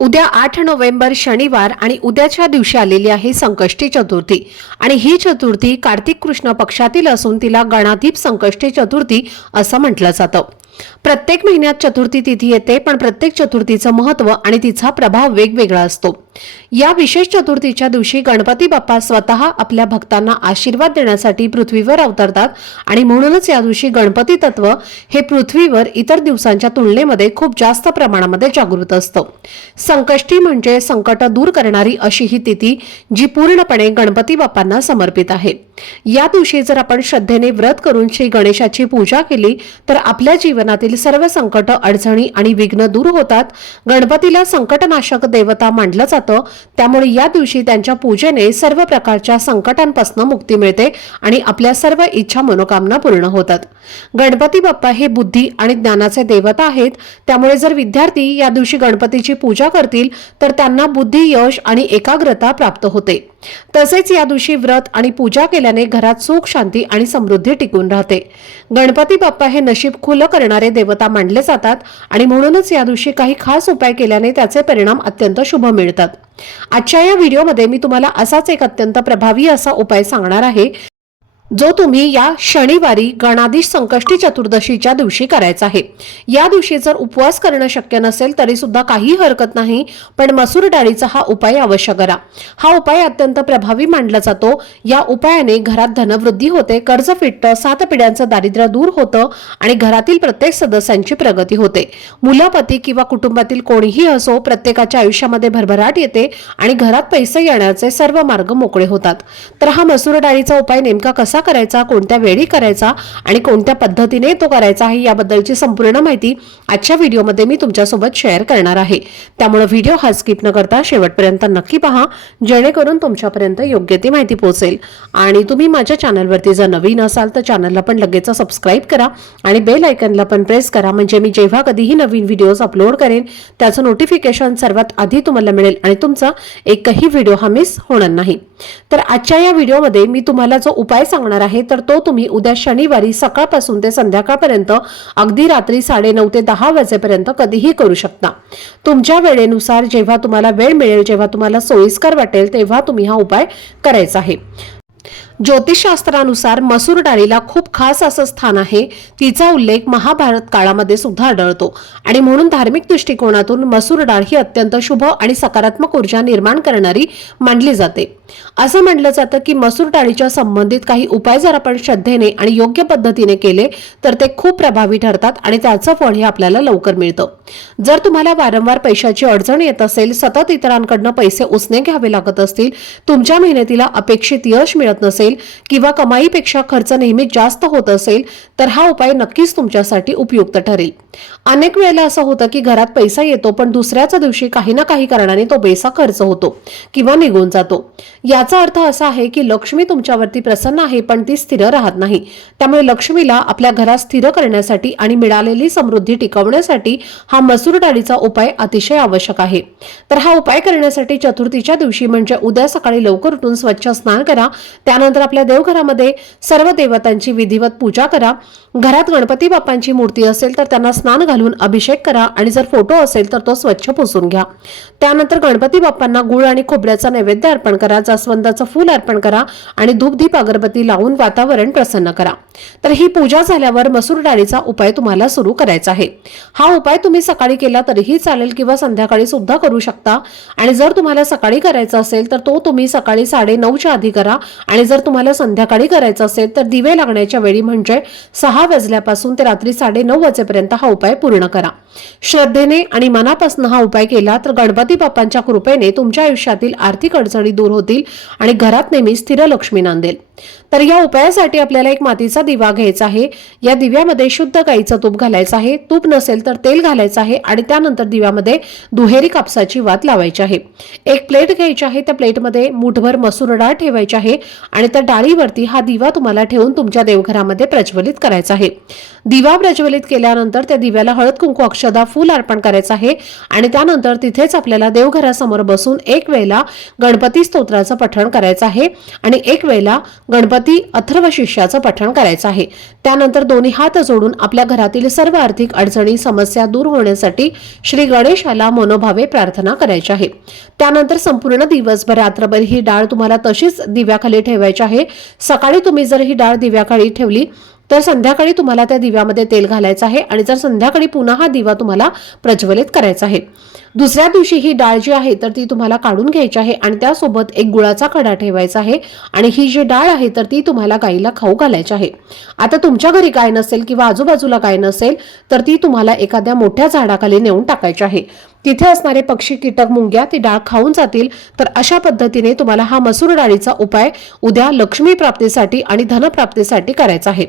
उद्या आठ नोव्हेंबर शनिवार आणि उद्याच्या दिवशी आलेली आहे संकष्टी चतुर्थी. आणि ही चतुर्थी कार्तिक कृष्ण पक्षातील असून तिला गणाधीप संकष्टी चतुर्थी असं म्हटलं जातं. प्रत्येक महिन्यात चतुर्थी तिथी येते पण प्रत्येक चतुर्थीचं महत्त्व आणि तिचा प्रभाव वेगवेगळा असतो. या विशेष चतुर्थीच्या दिवशी गणपती बाप्पा स्वतः आपल्या भक्तांना आशीर्वाद देण्यासाठी पृथ्वीवर अवतरतात आणि म्हणूनच या दिवशी गणपती तत्व हे पृथ्वीवर इतर दिवसांच्या तुलनेमध्ये खूप जास्त प्रमाणामध्ये जागृत असतं. संकष्टी म्हणजे संकट दूर करणारी अशी ही तिथी जी पूर्णपणे गणपती बाप्पांना समर्पित आहे. या दिवशी जर आपण श्रद्धेने व्रत करून श्री गणेशाची पूजा केली तर आपल्या जीवनातील सर्व संकट अडचणी आणि विघ्न दूर होतात. गणपतीला संकटनाशक देवता मानलं जातं. त्यामुळे या दिवशी त्यांच्या पूजेने सर्व प्रकारच्या संकटांपासून मुक्ती मिळते आणि आपल्या सर्व इच्छा मनोकामना पूर्ण होतात. गणपती बाप्पा हे बुद्धी आणि ज्ञानाचे देवता आहेत. त्यामुळे जर विद्यार्थी या दिवशी गणपतीची पूजा करतील तर त्यांना बुद्धी यश आणि एकाग्रता प्राप्त होते. तसेच या दिवशी व्रत आणि पूजा केल्याने घरात सुख शांती आणि समृद्धी टिकून राहते. गणपती बाप्पा हे नशीब खुलं करणारे देवता मानले जातात आणि म्हणूनच या दिवशी काही खास उपाय केल्याने त्याचे परिणाम अत्यंत शुभ मिळतात. आजच्या या व्हिडिओमध्ये मी तुम्हाला असाच एक अत्यंत प्रभावी असा उपाय सांगणार आहे जो तुम्ही या शनिवारी गणाधीश संकष्टी चतुर्दशीच्या दिवशी करायचा आहे. या दिवशी जर उपवास करणं शक्य नसेल तरी सुद्धा काही हरकत नाही पण मसूर डाळीचा हा उपाय अवश्य करा. हा उपाय अत्यंत प्रभावी मानला जातो. या उपायाने घरात धनवृद्धी होते कर्ज फिटतं सात पिढ्यांचं दारिद्र्य दूर होतं आणि घरातील प्रत्येक सदस्यांची प्रगती होते. मुलापती किंवा कुटुंबातील कोणीही असो प्रत्येकाच्या आयुष्यामध्ये भरभराट येते आणि घरात पैसे येण्याचे सर्व मार्ग मोकळे होतात. तर हा मसूर डाळीचा उपाय नेमका कसा करायचा कोणत्या वेळी करायचा आणि कोणत्या पद्धतीने तो करायचा आहे याबद्दलची संपूर्ण माहिती आजच्या व्हिडिओमध्ये मी तुमच्यासोबत शेअर करणार आहे. त्यामुळे व्हिडिओ हा स्किप न करता शेवटपर्यंत नक्की पहा जेणेकरून तुमच्यापर्यंत योग्य ती माहिती पोहोचेल. आणि तुम्ही माझ्या चॅनलवरती जर नवीन असाल तर चॅनलला पण लगेच सबस्क्राईब करा आणि बेल आयकनला पण प्रेस करा. म्हणजे मी जेव्हा कधीही नवीन व्हिडिओज अपलोड करेन त्याचं नोटिफिकेशन सर्वात आधी तुम्हाला मिळेल आणि तुमचा एकही व्हिडिओ हा मिस होणार नाही. तर आजच्या या व्हिडिओमध्ये मी तुम्हाला जो उपाय सांगणार आहे तर तो तुम्ही उद्या शनिवारी सकाळपासून ते संध्याकाळपर्यंत अगदी रात्री साडेनऊ ते दहा वाजेपर्यंत कधीही करू शकता. तुमच्या वेळेनुसार जेव्हा तुम्हाला वेळ मिळेल जेव्हा तुम्हाला सोयीस्कर वाटेल तेव्हा तुम्ही हा उपाय करायचा आहे. ज्योतिषशास्त्रानुसार मसूर डाळीला खूप खास असं स्थान आहे. तिचा उल्लेख महाभारत काळामध्ये सुद्धा आढळतो. आणि म्हणून धार्मिक दृष्टिकोनातून मसूर डाळ ही अत्यंत शुभ आणि सकारात्मक ऊर्जा निर्माण करणारी मानली जाते. असं म्हटलं जातं की मसूर डाळीच्या संबंधित काही उपाय जर आपण श्रद्धेने आणि योग्य पद्धतीने केले तर ते खूप प्रभावी ठरतात आणि त्याचं फळ हे आपल्याला लवकर मिळतं. जर तुम्हाला वारंवार पैशाची अडचण येत असेल सतत इतरांकडनं पैसे उसने घ्यावे लागत असतील तुमच्या मेहनतीला अपेक्षित यश मिळत नसेल किंवा कमाईपेक्षा खर्च नेहमी जास्त होत असेल तर हा उपाय नक्कीच तुमच्यासाठी उपयुक्त ठरेल. अनेक वेळेला असं होतं की घरात पैसा येतो पण दुसऱ्याच दिवशी काही ना काही कारणाने तो पैसा खर्च होतो किंवा निघून जातो. याचा अर्थ असा आहे की लक्ष्मी तुमच्यावरती प्रसन्न आहे पण ती स्थिर राहत नाही. त्यामुळे लक्ष्मीला आपल्या घरात स्थिर करण्यासाठी आणि मिळालेली समृद्धी टिकवण्यासाठी हा मसूर डाळीचा उपाय अतिशय आवश्यक आहे. तर हा उपाय करण्यासाठी चतुर्थीच्या दिवशी म्हणजे उद्या सकाळी लवकर उठून स्वच्छ स्नान करा. त्यानंतर आपल्या देवघरामध्ये सर्व देवतांची विधिवत पूजा करा. घरात गणपती बाप्पांची मूर्ती असेल तर त्यांना स्नान घालून अभिषेक करा आणि जर फोटो असेल तर तो स्वच्छ पुसून घ्या. त्यानंतर गणपती बाप्पांना गुळ आणि खोबऱ्याचा नैवेद्य अर्पण करा जास्वंदाचं फूल अर्पण करा आणि धूपदीप अगरबत्ती लावून वातावरण प्रसन्न करा. तर ही पूजा झाल्यावर मसूर डाळीचा उपाय तुम्हाला सुरू करायचा आहे. हा उपाय तुम्ही सकाळी केला तरीही चालेल किंवा संध्याकाळी सुद्धा करू शकता. आणि जर तुम्हाला सकाळी करायचा असेल तर तो तुम्ही सकाळी साडे नऊच्या आधी करा आणि जर तुम्हाला संध्याकाळी करायचं असेल तर दिवे लागण्याच्या वेळी म्हणजे सहा वाजल्यापासून ते रात्री साडे नऊ वाजेपर्यंत हा उपाय पूर्ण करा. श्रद्धेने आणि मनापासून हा उपाय केला तर गणपती बाप्पांच्या कृपेने तुमच्या आयुष्यातील आर्थिक अडचणी दूर होतील आणि घरात नेहमी स्थिर लक्ष्मी नांदेल. तर या उपायासाठी आपल्याला एक मातीचा दिवा घ्यायचा आहे. या दिव्यामध्ये शुद्ध गाईचं तूप घालायचं आहे. तूप नसेल तर तेल घालायचं आहे आणि त्यानंतर दिव्यामध्ये दुहेरी कापसाची वात लावायची आहे. एक प्लेट घ्यायची आहे. त्या प्लेटमध्ये मुठभर मसूर डाळ ठेवायची आहे आणि त्या डाळीवरती हा दिवा तुम्हाला ठेवून तुमच्या देवघरामध्ये प्रज्वलित करायचा आहे. दिवा प्रज्वलित केल्यानंतर त्या दिव्याला हळद कुंकू अक्षदा फूल अर्पण करायचं आहे आणि त्यानंतर तिथेच आपल्याला देवघरासमोर बसून एक वेळेला गणपती स्तोत्राचं पठण करायचं आहे आणि एक वेळेला गणपती अथर्व शिष्याचं पठण करायचं आहे. त्यानंतर दोन्ही हात जोडून आपल्या घरातील सर्व आर्थिक अडचणी समस्या दूर होण्यासाठी श्री गणेशाला मनोभावे प्रार्थना करायची आहे. त्यानंतर संपूर्ण दिवसभर रात्रभर ही डाळ तुम्हाला तशीच दिव्याखाली ठेवायची आहे. सकाळी तुम्ही जर ही डाळ दिव्याखाली ठेवली तर संध्याकाळी तुम्हाला त्या दिव्यामध्ये तेल घालायचं आहे आणि जर संध्याकाळी पुन्हा हा दिवा तुम्हाला प्रज्वलित करायचा आहे. दुसऱ्या दिवशी ही डाळ जी आहे तर ती तुम्हाला काढून घ्यायची आहे आणि त्यासोबत एक गुळाचा खडा ठेवायचा आहे आणि ही जी डाळ आहे तर ती तुम्हाला गाईला खाऊ घालायची आहे. आता तुमच्या घरी गाय नसेल किंवा आजूबाजूला गाय नसेल तर ती तुम्हाला एखाद्या मोठ्या झाडाखाली नेऊन टाकायची आहे. तिथे असणारे पक्षी कीटक मुंग्या ती डाळ खाऊन जातील. तर अशा पद्धतीने तुम्हाला हा मसूर डाळीचा उपाय उद्या लक्ष्मी प्राप्तीसाठी आणि धनप्राप्तीसाठी करायचा आहे.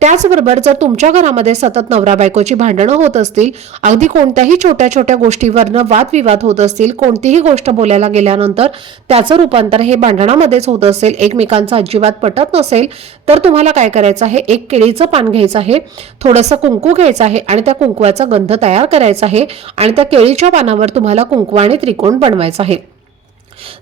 त्याचबरोबर जर तुमच्या घरामध्ये सतत नवरा बायकोची भांडणं होत असतील अगदी कोणत्याही छोट्या छोट्या गोष्टीवरनं वादविवाद होत असतील कोणतीही गोष्ट बोलायला गेल्यानंतर त्याचं रूपांतर हे भांडणामध्येच होत असेल एकमेकांचं अजिबात पटत नसेल तर तुम्हाला काय करायचं आहे? एक केळीचं पान घ्यायचं आहे थोडंसं कुंकू घ्यायचं आहे आणि त्या कुंकवाचा गंध तयार करायचा आहे आणि त्या केळीच्या पानावर तुम्हाला कुंकू आणि त्रिकोण बनवायचा आहे.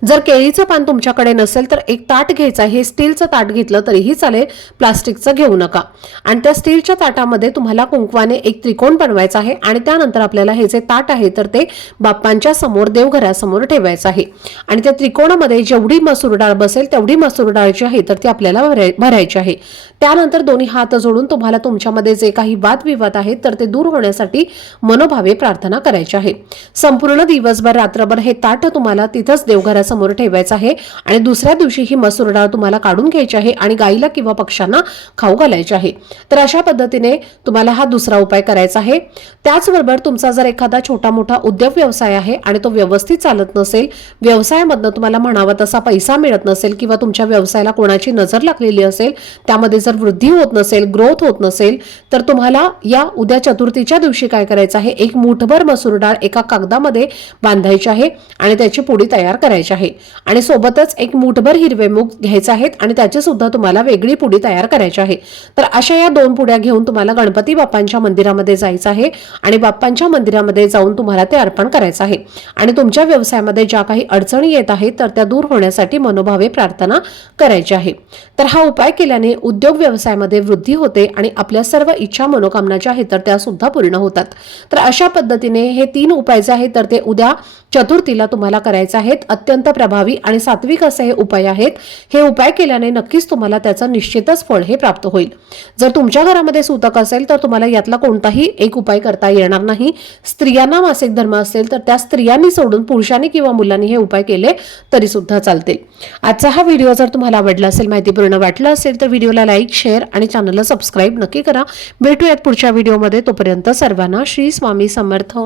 जर केळीचं पान तुमच्याकडे नसेल तर एक ताट घ्यायचं आहे. स्टीलचं ताट घेतलं तरीही चालेल. प्लास्टिकचं घेऊ नका. आणि त्या स्टीलच्या ताटामध्ये तुम्हाला कुंकवाने एक त्रिकोण बनवायचा आहे आणि त्यानंतर आपल्याला हे जे ताट आहे तर ते बाप्पांच्या समोर देवघरासमोर ठेवायचं आहे. आणि त्या त्रिकोणामध्ये जेवढी मसूर डाळ बसेल तेवढी मसूर डाळ जी आहे तर ती आपल्याला भरायची आहे. त्यानंतर दोन्ही हात जोडून तुम्हाला तुमच्यामध्ये जे काही वादविवाद आहेत तर ते दूर होण्यासाठी मनोभावे प्रार्थना करायची आहे. संपूर्ण दिवसभर रात्रभर हे ताट तुम्हाला तिथंच देवघरासमोर समोर ठेवायचं आहे. आणि दुसऱ्या दिवशी ही मसूर डाळ तुम्हाला काढून घ्यायची आहे आणि गाईला किंवा पक्ष्यांना खाऊ घालायची आहे. तर अशा पद्धतीने तुम्हाला हा दुसरा उपाय करायचा आहे. त्याचबरोबर तुमचा जर एखादा छोटा मोठा उद्योग व्यवसाय आहे आणि तो व्यवस्थित चालत नसेल व्यवसायामधनं तुम्हाला म्हणावा तसा पैसा मिळत नसेल किंवा तुमच्या व्यवसायाला कोणाची नजर लागलेली असेल त्यामध्ये जर वृद्धी होत नसेल ग्रोथ होत नसेल तर तुम्हाला या उद्या चतुर्थीच्या दिवशी काय करायचं आहे? एक मुठभर मसूर डाळ एका कागदामध्ये बांधायची आहे आणि त्याची पुडी तयार करायची आहे. आहे. आणि सोबतच एक मुठभर हिरवे मूग घ्यायचे आहेत आणि त्याची सुद्धा तुम्हाला वेगळी पुडी तयार करायची आहे. तर अशा या दोन पुड्या घेऊन तुम्हाला गणपती बाप्पांच्या मंदिरामध्ये जायचं आहे आणि बाप्पांच्या मंदिरामध्ये जाऊन तुम्हाला ते अर्पण करायचं आहे. आणि तुमच्या व्यवसायामध्ये ज्या काही अडचणी येत आहेत तर त्या दूर होण्यासाठी मनोभावे प्रार्थना करायची आहे. तर हा उपाय केल्याने उद्योग व्यवसायामध्ये वृद्धी होते आणि आपल्या सर्व इच्छा मनोकामना ज्या आहेत तर त्या सुद्धा पूर्ण होतात. तर अशा पद्धतीने हे तीन उपाय जे आहेत तर ते उद्या चतुर्थीला तुम्हाला करायचे आहेत. अत्यंत प्रभावी आणि सात्विक असे हे उपाय आहेत. हे उपाय केल्याने नक्कीच तुम्हाला त्याचं निश्चितच फळ हे प्राप्त होईल. जर तुमच्या घरामध्ये सूतक असेल तर तुम्हाला यातला कोणताही एक उपाय करता येणार नाही. स्त्रियांना मासिक धर्म असेल तर त्या स्त्रियांनी सोडून पुरुषांनी किंवा मुलांनी हे उपाय केले तरी सुद्धा चालतील. आजचा हा व्हिडिओ जर तुम्हाला आवडला असेल माहितीपूर्ण वाटलं असेल तर व्हिडिओला लाईक शेअर आणि चॅनलला सबस्क्राईब नक्की करा. भेटूयात पुढच्या व्हिडिओमध्ये. तोपर्यंत सर्वांना श्री स्वामी समर्थ.